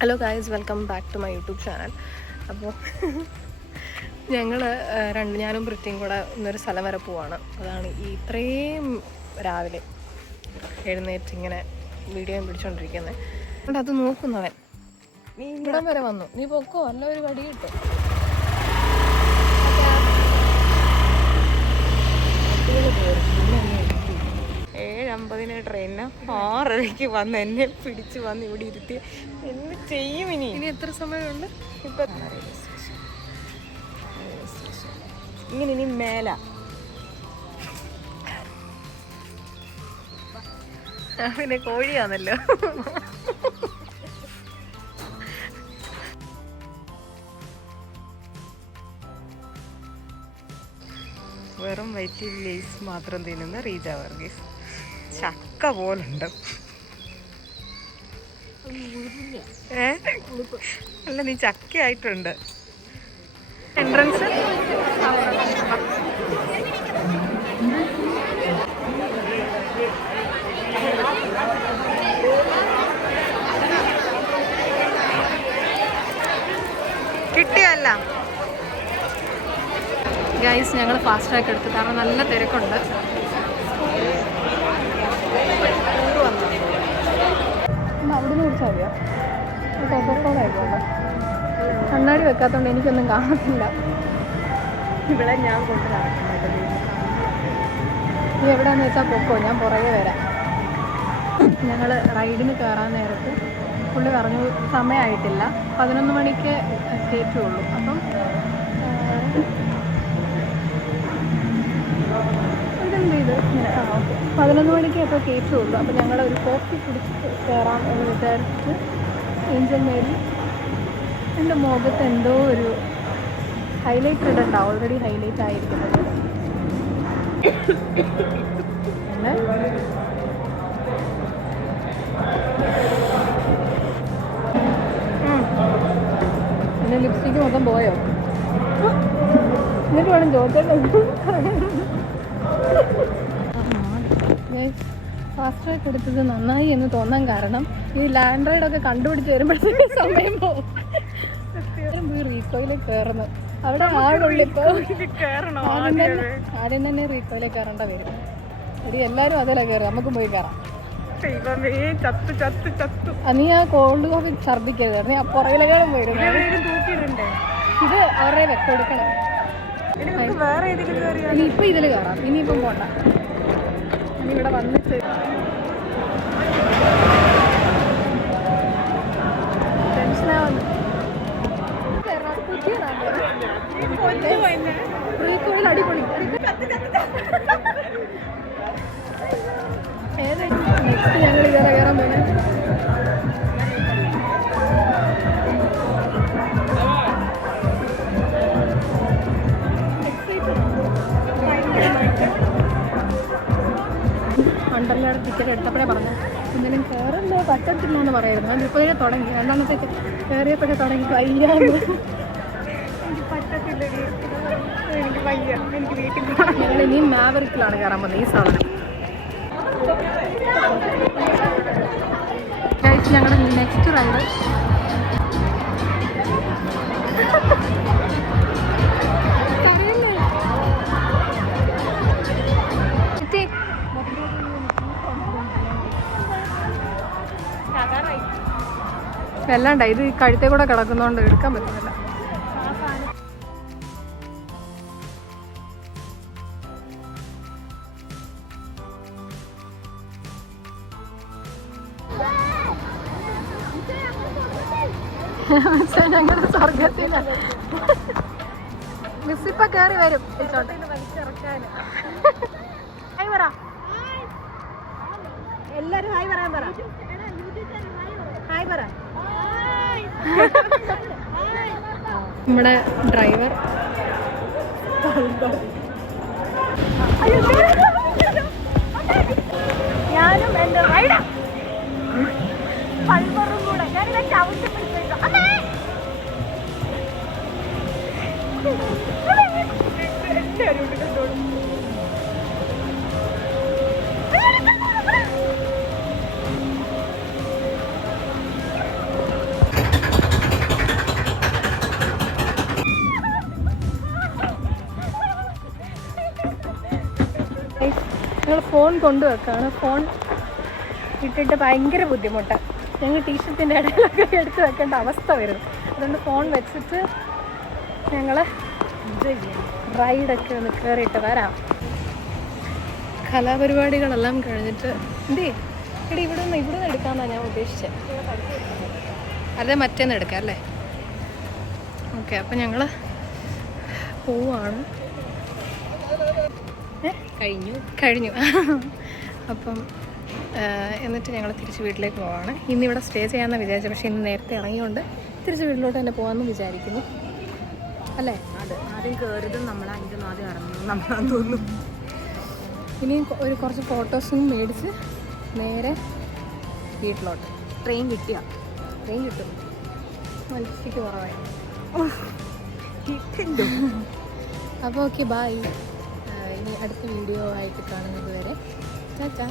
Hello guys, welcome back to my YouTube channel. അപ്പോൾ ഞാനും വൃത്തിയും കൂടെ ഇന്നൊരു സ്ഥലം വരെ പോവാണ്. അതാണ് ഈ ഇത്രയും രാവിലെ എഴുന്നേറ്റ് ഇങ്ങനെ വീഡിയോ പിടിച്ചോണ്ടിരിക്കുന്നത്. അതുകൊണ്ട് അത് നോക്കുന്നവൻ നീ ഇവിടം വരെ വന്നു, നീ പൊക്കോ, അല്ല ഒരു വടി കിട്ടും. 7:50 ട്രെയിനിന് 6:30 വന്ന് എന്നെ പിടിച്ച് വന്ന് ഇവിടെ ഇരുത്തി. എന്ത് ചെയ്യും ഇനി എത്ര സമയമുണ്ട്? ഇപ്പം ഇങ്ങനെ ഇനി മേല പിന്നെ കോഴിയാണല്ലോ. വെറും വയറ്റിൽ ലേസ് മാത്രം തിന്നുന്ന റീജ വർഗീസ്. ചക്ക പോലുണ്ട്. അല്ല, നീ ചക്കയായിട്ടുണ്ട്. എൻട്രൻസ് കിട്ടിയല്ല ഗൈസ്. ഞങ്ങൾ ഫാസ്റ്റ് ട്രാക്ക് എടുത്തു, കാരണം നല്ല തിരക്കുണ്ട്. അവിടുന്ന് കുടിച്ചാൽ മതിയോ? കൊക്കക്കോള ആയിക്കോട്ടെ. കണ്ണാടി വെക്കാത്തതുകൊണ്ട് എനിക്കൊന്നും കാണത്തില്ല. ഇവിടെ ഞാൻ കൊണ്ട് നടക്കുന്നത്. നീ എവിടെയാന്ന് വെച്ചാൽ പൊക്കോ, ഞാൻ പുറകെ വരാം. ഞങ്ങൾ റൈഡിന് കയറാൻ നേരത്ത് പുള്ളി പറഞ്ഞു സമയമായിട്ടില്ല, 11 മണിക്ക് കയറ്റുള്ളൂ. അപ്പം ഇതെന്ത് ഇത് ഇങ്ങനെ 11 മണിക്ക് അപ്പോൾ കയറ്റുള്ളൂ. അപ്പം ഞങ്ങൾ ഒരു കോഫി കുടിച്ച് കയറാം എന്ന് വിചാരിച്ച് ഏഞ്ചൽ മേരി എൻ്റെ മുഖത്ത് എന്തോ ഒരു ഹൈലൈറ്റ് ഇടണ്ട, ഓൾറെഡി ഹൈലൈറ്റ് ആയിരിക്കുന്നത്. എൻ്റെ ലിപ്സ്റ്റിക്ക് മൊത്തം പോയോ? എന്നിട്ട് വേണം ചോദിച്ചല്ലോ. ഫാസ്റ്റ് ട്രാക്ക് എടുത്തത് നന്നായി എന്ന് തോന്നാൻ കാരണം ഈ ലാൻഡ് റൈഡൊക്കെ കണ്ടുപിടിച്ച് വരുമ്പോഴത്തേക്ക് സമയം പോകും. പോയി റീക്കോയിലേക്ക് കയറുന്നത്. അവിടെ ആളുള്ളിപ്പോൾ ആദ്യം തന്നെ റീക്കോയിലേക്ക് കയറേണ്ട വരും. ഇടി എല്ലാവരും അതിലെ കയറി, നമുക്ക് പോയി കയറാം. നീ ആ കോൾഡ് കോഫി ഛർദ്ദിക്കരുത്, നീ ആ പുറകിലെക്കാളും പോയിരുന്നു. ഇത് അവരുടെ വെക്കൊടുക്കണം. ഇനിയിപ്പോൾ ഇതിൽ കയറാം, ഇനിയിപ്പം പോണ്ട. ഇവിടെ വന്നിട്ട് ടെൻഷനാവുന്നു. റീകോയിൽ അടിപൊളി. നെക്സ്റ്റ് ഞങ്ങൾ ഇതേറെ കയറാൻ പോണേ. വണ്ടർലയുടെ ടിക്കറ്റ് എടുത്തപ്പോഴേ പറഞ്ഞു എന്തെങ്കിലും കയറല്ലോ പറ്റത്തില്ല എന്ന് പറയായിരുന്നു. ഞാൻ ഇപ്പോഴേ തുടങ്ങി, രണ്ടാമത്തേക്ക് കയറിയപ്പോഴേ തുടങ്ങി വയ്യാന്ന്. ഞങ്ങൾ ഇനിയും മാവറിക്കിലാണ് കയറാൻ പോകുന്നത്. ഈ സാധനം ഞങ്ങളുടെ നെക്സ്റ്റ് റൈഡ് വല്ലാണ്ട. ഇത് ഈ കഴുത്തെ കൂടെ കിടക്കുന്നതുകൊണ്ട് എടുക്കാൻ പറ്റുന്നില്ല. ഞങ്ങൾ സ്വർഗത്തിന് മിസ്സിപ്പ കയറി വരും. ഹായ് പറ എല്ലാരും, ഹായ് പറയാൻ പറ. ഹായ് പറ. നമ്മുടെ ഡ്രൈവർ ഞാനും എൻ്റെ റൈഡർ പൾവറും കൂടെ ഞാനിവിടെ ചവിട്ടി പിടിച്ചേക്കാം. ഞങ്ങൾ ഫോൺ കൊണ്ടുവെക്കാണ്. ഫോൺ ഇട്ടിട്ട് ഭയങ്കര ബുദ്ധിമുട്ടാണ്. ഞങ്ങൾ ടീഷർട്ടിൻ്റെ ഇടയിലൊക്കെ എടുത്ത് വെക്കേണ്ട അവസ്ഥ വരും. അതുകൊണ്ട് ഫോൺ വെച്ചിട്ട് ഞങ്ങൾ റൈഡൊക്കെ ഒന്ന് കയറിയിട്ട് വരാം. കലാപരിപാടികളെല്ലാം കഴിഞ്ഞിട്ട് എന്തേ ഇവിടെ നിന്ന് എടുക്കാമെന്നാണ് ഞാൻ ഉദ്ദേശിച്ചത്. അതെ, മറ്റേന്ന് എടുക്കാം അല്ലേ? ഓക്കെ, അപ്പം ഞങ്ങൾ പോവാണ്. കഴിഞ്ഞു അപ്പം എന്നിട്ട് ഞങ്ങൾ തിരിച്ച് വീട്ടിലേക്ക് പോവാണ്. ഇന്നിവിടെ സ്റ്റേ ചെയ്യാമെന്ന് വിചാരിച്ചു, പക്ഷേ ഇന്ന് നേരത്തെ ഇറങ്ങിയോണ്ട് തിരിച്ച് വീട്ടിലോട്ട് തന്നെ പോകാമെന്ന് വിചാരിക്കുന്നു അല്ലേ? അതെ, ആദ്യം കയറിയതും നമ്മൾ അതിൻ്റെ ആദ്യം ഇറങ്ങുന്നു നമ്മളാന്ന് തോന്നുന്നു. ഇനിയും കുറച്ച് ഫോട്ടോസും മേടിച്ച് നേരെ വീട്ടിലോട്ട്. ട്രെയിൻ കിട്ടും. മത്സ്യക്ക് കുറവായി. അപ്പോൾ ഓക്കെ, ബൈ. ഇനി അടുത്ത വീഡിയോ ആയിട്ട് കാണുന്നത് വരെ ടാറ്റാ.